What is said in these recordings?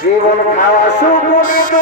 জীবন খাওয়া সুপরিত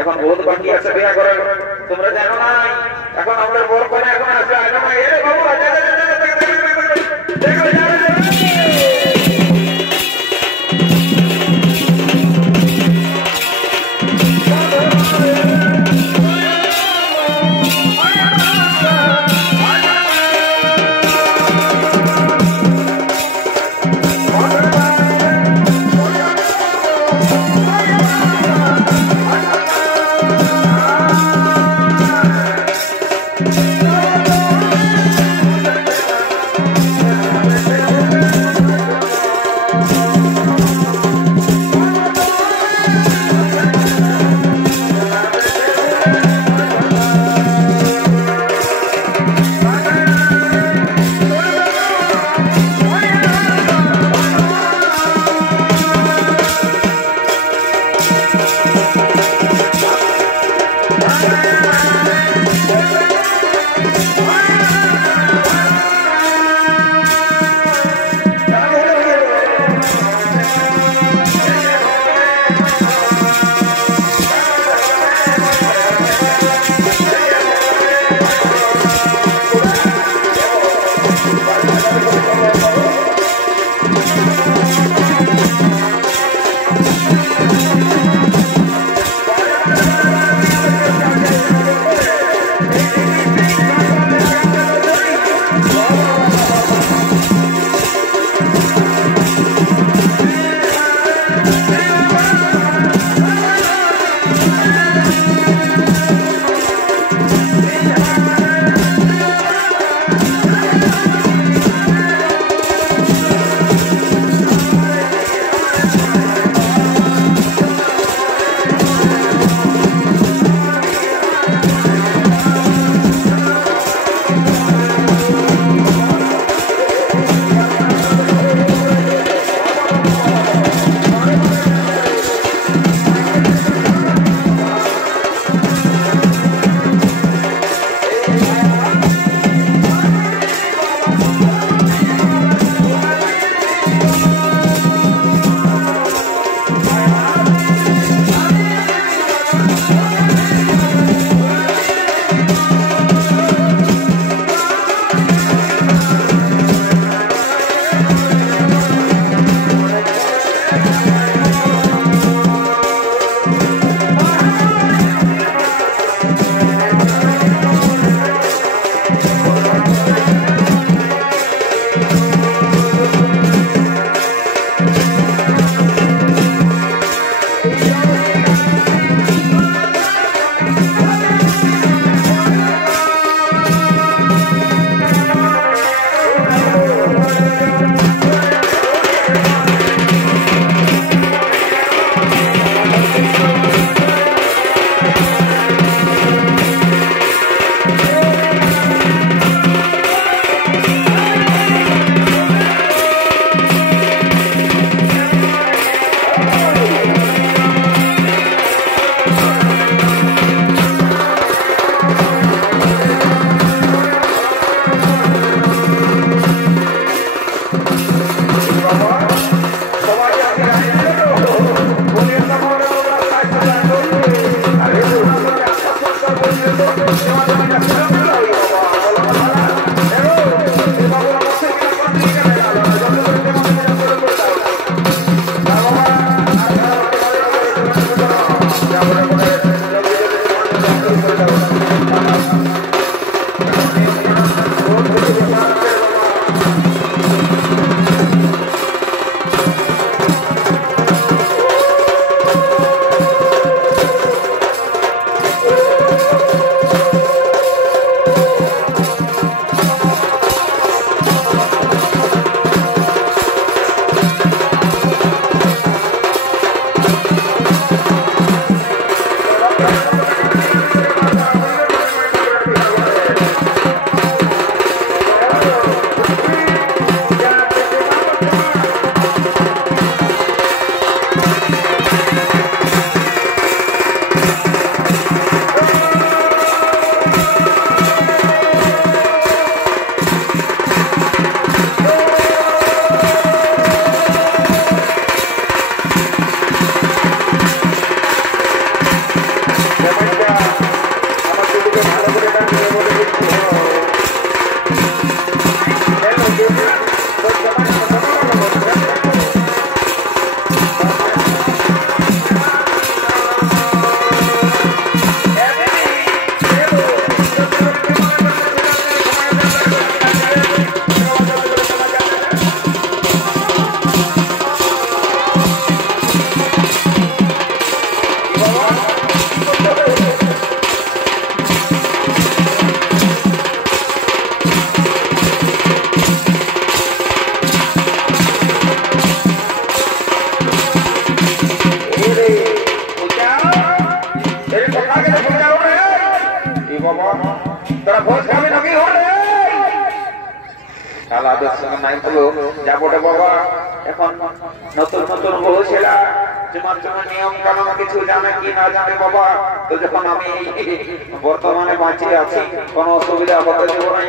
এখন বহুত বাকি আছে বিয়া করার তোমরা জানো না এখন আমরা বড় করে এখন আসবে এ বাবু দেখো নতুন নতুন বউ ছেলা তোমার জন্য নিয়ম কানুন কিছু জানে কি না জানে বাবা। তো যখন আমি বর্তমানে বাঁচিয়ে আছি কোনো অসুবিধা হতে দেবো নাই,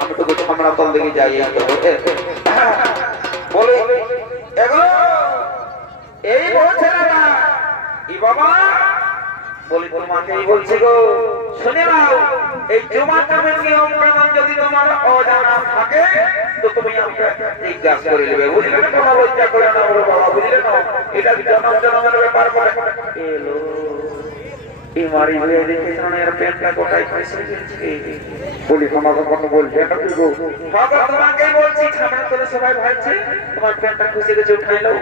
আমি তো আমরা তল দিকে যাই বলে এই বউ ছেলেরা ই বাবা বলি তোমাকেই বলছি গো, শুনে নাও এই জমা কামের নিয়ম কানুন যদি তোমার অজানা থাকে তো তুমি আমাকে জিজ্ঞাসা করে নেবে, বুঝলে না? কোনো লজ্জা করে না বলো বাবা, বুঝলে না? এটা জনম জনমের ব্যাপার করে এলো এই মারি হয়ে দেখে এর পেটটা গোটাই খাইছে বলি তোমাকে কোনো বলছে না কি গো? বাবা তোমাকেই বলছি, খাবার তোলে সবাই ভাইছে তোমার পেটটা খুশি গেছে উঠাই নাও।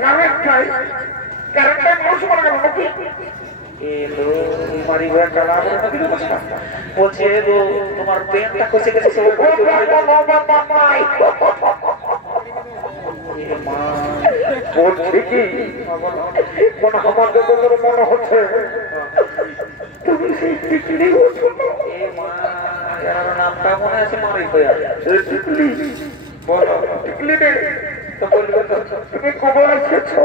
কারেক্ট খাই কারেক্ট মানুষ মারা গেল নাকি? এলো মারি হয়ে কালা বলছে গো তোমার পেটটা খুশি গেছে সবাই বলছি কি মনে আমার মনে হচ্ছে তুমি সেই টিকলি নামটা মনে আছে মারি হয়ে টিকলি বলো টিকলি রে তো বলবো তুমি কবে এসেছো?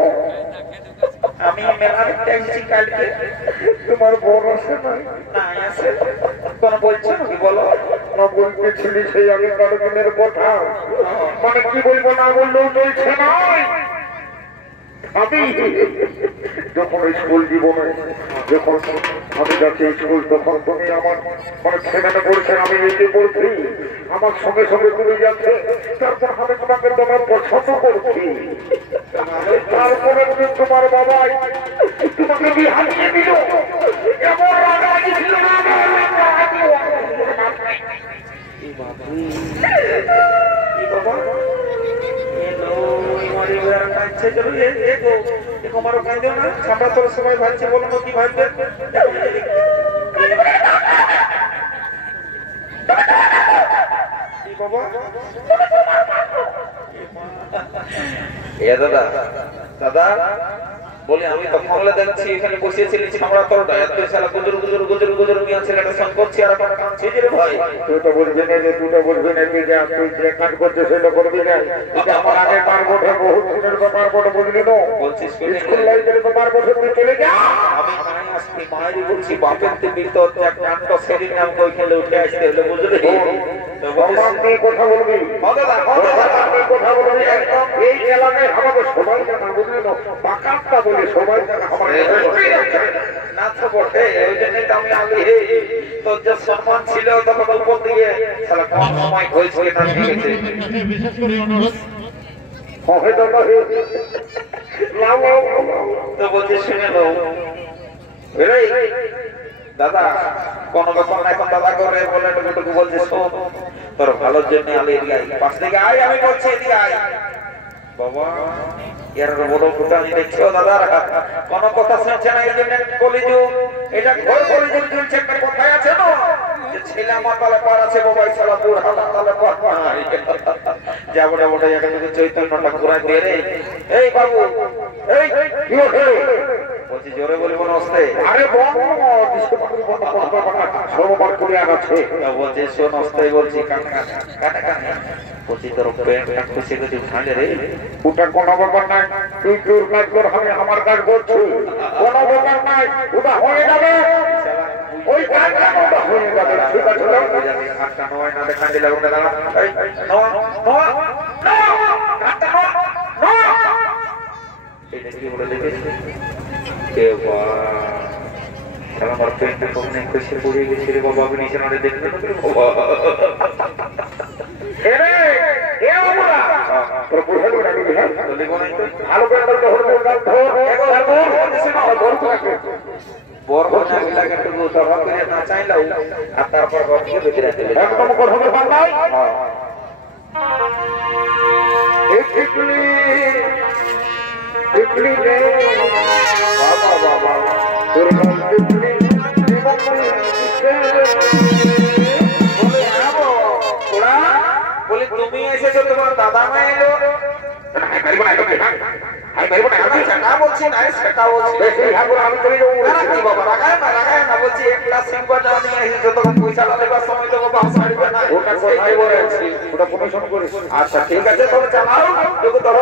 আমি মেলা দেখতে এসেছি কালকে। তোমার বোন আছে না? আছে। কোন বলছো নাকি বলো? না বলতেছিলি সেই আগেকার দিনের কথা, মানে কি বলবো না বললেও চলছে না। আমি যখন স্কুল জীবনে যখন আমি যাচ্ছি স্কুল তখন তুমি আমার মানে সেখানে বলছেন আমি এটি বলছি, আমার সঙ্গে সঙ্গে তুমি যাচ্ছে, তারপর আমি তোমাকে তোমার পছন্দ করছি, তারপরে তোমার বাবা তোমাকে বিহার দিয়ে দিল, এমন রাগারাগি ছিল না সবাই ভাবছে বলো কি ভাববে দাদা বলি আমি তখন দেখছি এখানে বসিয়েছিলি আমরা তরটা এত সারা গুজর গুজর গুজর গুজর মিয়া ছেলেটা সঙ্গ করছি আর একটা কাঁদছে যে ভাই তুই তো বলবি না যে তুই তো বলবি না যে তুই যে কাজ করছিস সেটা করবি না, এটা আমার আগে পার বটে বহুত দিনের ব্যাপার বটে বুঝলি না? বলছিস স্কুল লাইফে তো পার বটে তুই চলে যা। আমি মায়ের আসছি মায়েরই বলছি বাপের দিবি তো এক নাটক সেদিন নাম কই খেলে উঠে আসতে হলে বুঝলি তো বলছিস কথা বলবি কথা বলবি একদম এই এলাকায় আমাকে সবাই জানা বুঝলি না, বাকাতটা বলে সবাই জানা আমার না তো বটে ওই জন্যই তো আমি আগে তোর যে সম্মান ছিল তখন উপর দিকে শালা কম সময় হয়েছে না গেছে বিশেষ করে অনুরোধ হয়তো তো বলছে শুনে লো দাদা কোন ব্যাপার না, এখন দাদা করে বলে টুকু বলছে শোন তোর ভালোর জন্য আমি এদিকে আই, পাশ থেকে আয়, আমি বলছি এদিকে আয় বাবা এর বড় কথা আমি দেখছো দাদা কোন কথা শুনছে না, এই জন্য কলিযুগ এটা ঘর কলিযুগ চলছে, কোথায় আছে না যে ছেলে আমার তালে পার আছে মোবাইল ছাড়া বুড়া তালে পার নাই যাবো না ওটা এখান থেকে চৈতন্যটা ঘুরাই দিয়ে রে এই বাবু এই কি ওঠে বলছি জোরে বলবো নস্তে আরে সর্ববার করে আছে বলছি শোন নস্তে বলছি কাটা বলছি তোর প্যান্টটা খুশি খুশি ভাঙে রে ওটা কোনো ব্যাপার নাই তুই তোর কাজ কর আমি আমার কাজ করছি কোনো ব্যাপার নাই ওটা হয়ে যাবে ওই কাজটা ওটা হয়ে যাবে ঠিক আছে আটটা নয় না দেখা দিলে ওটা দাঁড়া এই নয় নয় আটটা নয় এই দেখি বলে দেখেছি কে বাবা আমার প্যান্টটা কখনো খুশি পড়ে গেছে রে বাবা আমি নিচে না দেখলে না বাবা এরে এ বাবা তোর বুঝালো না কি হ্যাঁ চলে কোনাই তো ভালো করে বলতে হবে গাল ধর বড় না লাগে তো সভা করে না চাইলাও আর তারপর গপকে বেঁধে রাখতে একদম কথা বলতে পার নাই এই ঠিকলি ঠিকলি রে বাবা বাবা তোর ঠিকলি জীবন বলে তুমি এসেছো তোমার দাদা মা এলো আচ্ছা ঠিক আছে তবে চালাও তোকে ধরো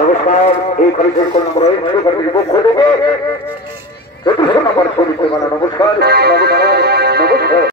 नमस्कार एक नंबर नमस्कार नमस्कार।